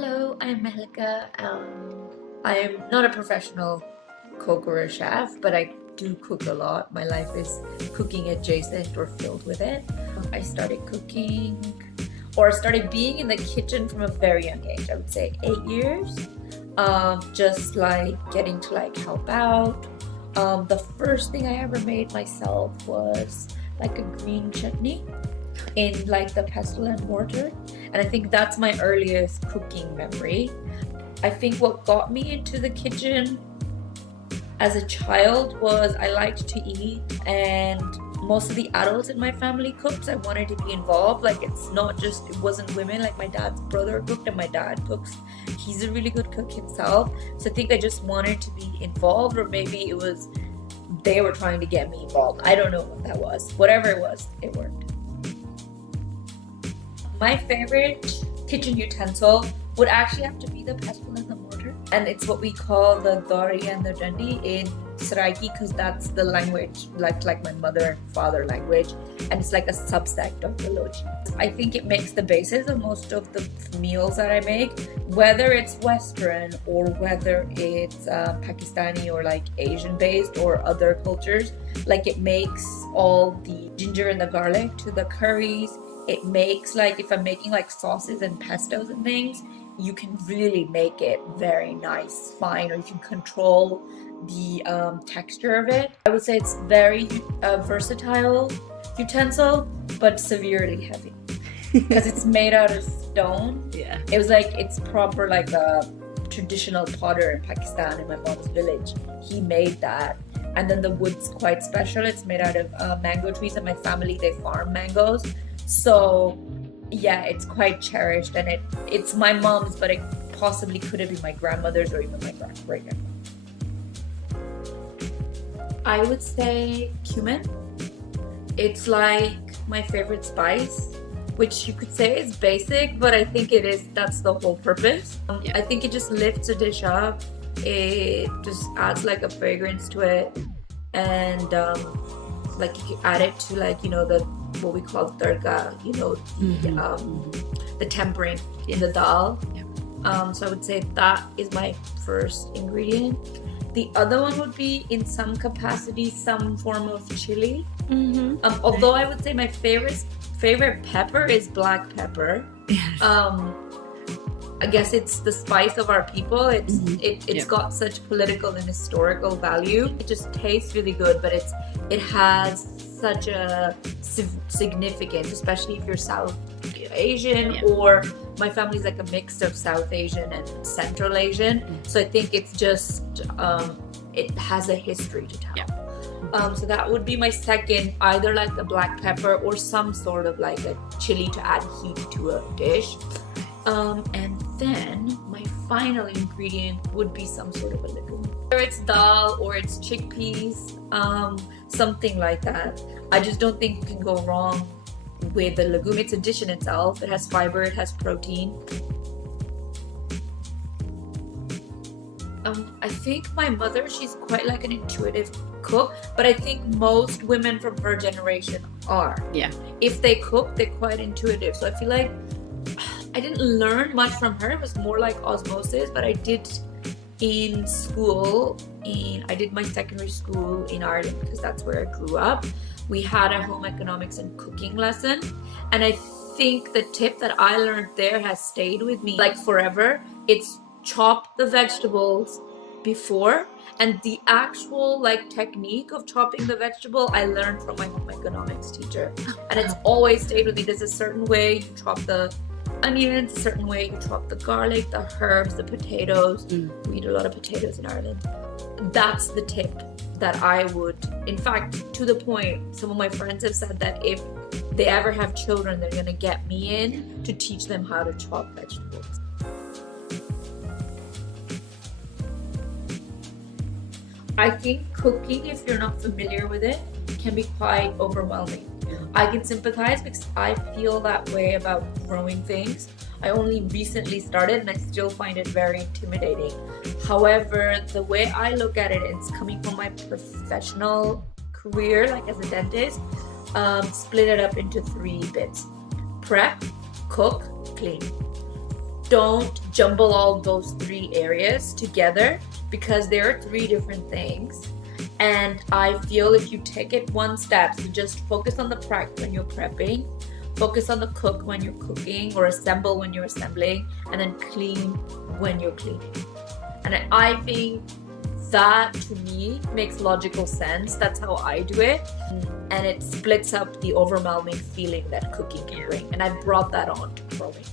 Hello, I'm Mehlaqa. I am not a professional cook or a chef, but I do cook a lot. My life is cooking adjacent or filled with it. I started cooking or started being in the kitchen from a very young age. I would say 8 years. Just like getting to help out. The first thing I ever made myself was like a green chutney in like the pestle and mortar, and I think that's my earliest cooking memory. I think what got me into the kitchen as a child was I liked to eat, and most of the adults in my family cooked. I wanted to be involved. Like, it wasn't women. Like, my dad's brother cooked and my dad cooks. He's a really good cook himself. So I think I just wanted to be involved, or maybe it was they were trying to get me involved. I don't know what that was. Whatever it was, it worked. My favorite kitchen utensil would actually have to be the pestle and the mortar. And it's what we call the dori and the dandi in Saraiki, because that's the language, like my mother and father language. And it's like a subsect of the Loji. I think it makes the basis of most of the meals that I make, whether it's Western or whether it's Pakistani or like Asian based or other cultures. Like, it makes all the ginger and the garlic to the curries. It makes, like, if I'm making like sauces and pestos and things, you can really make it very nice, fine, or you can control the texture of it. I would say it's very versatile utensil, but severely heavy because it's made out of stone. Yeah. It was like, it's proper like a traditional potter in Pakistan, in my mom's village. He made that. And then the wood's quite special. It's made out of mango trees, and my family, they farm mangoes. So yeah, it's quite cherished, and it's my mom's, but it possibly could have been my grandmother's or even my great-grandmother. I would say cumin. It's like my favorite spice, which you could say is basic, but I think it is. That's the whole purpose. I think it just lifts a dish up. It just adds like a fragrance to it, and like you can add it to, like, you know, the what we call tadka, you know, the tempering in the dal. So I would say that is my first ingredient. The other one would be, in some capacity, some form of chili. Although I would say my favorite pepper is black pepper. Yes. I guess it's the spice of our people. It's got such political and historical value. It just tastes really good, but it has such a significance, especially if you're South Asian, or my family's like a mix of South Asian and Central Asian. So I think it's just it has a history to tell. So that would be my second, either like the black pepper or some sort of like a chili to add heat to a dish. And then my final ingredient would be some sort of a legume. Whether it's dal or it's chickpeas, something like that. I just don't think you can go wrong with the legume. It's a dish in itself. It has fiber, it has protein. I think my mother, she's quite like an intuitive cook, but I think most women from her generation are. Yeah. If they cook, they're quite intuitive. So I feel like I didn't learn much from her. It was more like osmosis, but I did in school. I did my secondary school in Ireland because that's where I grew up. We had a home economics and cooking lesson, and I think the tip that I learned there has stayed with me like forever. It's chop the vegetables before, and the actual like technique of chopping the vegetable I learned from my home economics teacher, and it's always stayed with me. There's a certain way you chop the onions, a certain way you chop the garlic, the herbs, the potatoes. We eat a lot of potatoes in Ireland. That's the tip that I would, in fact, to the point, some of my friends have said that if they ever have children, they're gonna get me in to teach them how to chop vegetables. I think cooking, if you're not familiar with it, can be quite overwhelming. I can sympathize because I feel that way about growing things. I only recently started and I still find it very intimidating. However, the way I look at it, it's coming from my professional career, like as a dentist, split it up into 3 bits: prep, cook, clean. don't jumble all those three areas together, because there are three different things. And I feel if you take it one step, so just focus on the prep when you're prepping, focus on the cook when you're cooking, or assemble when you're assembling, and then clean when you're cleaning. And I think that, to me, makes logical sense. That's how I do it. And it splits up the overwhelming feeling that cooking can bring. And I brought that on to growing.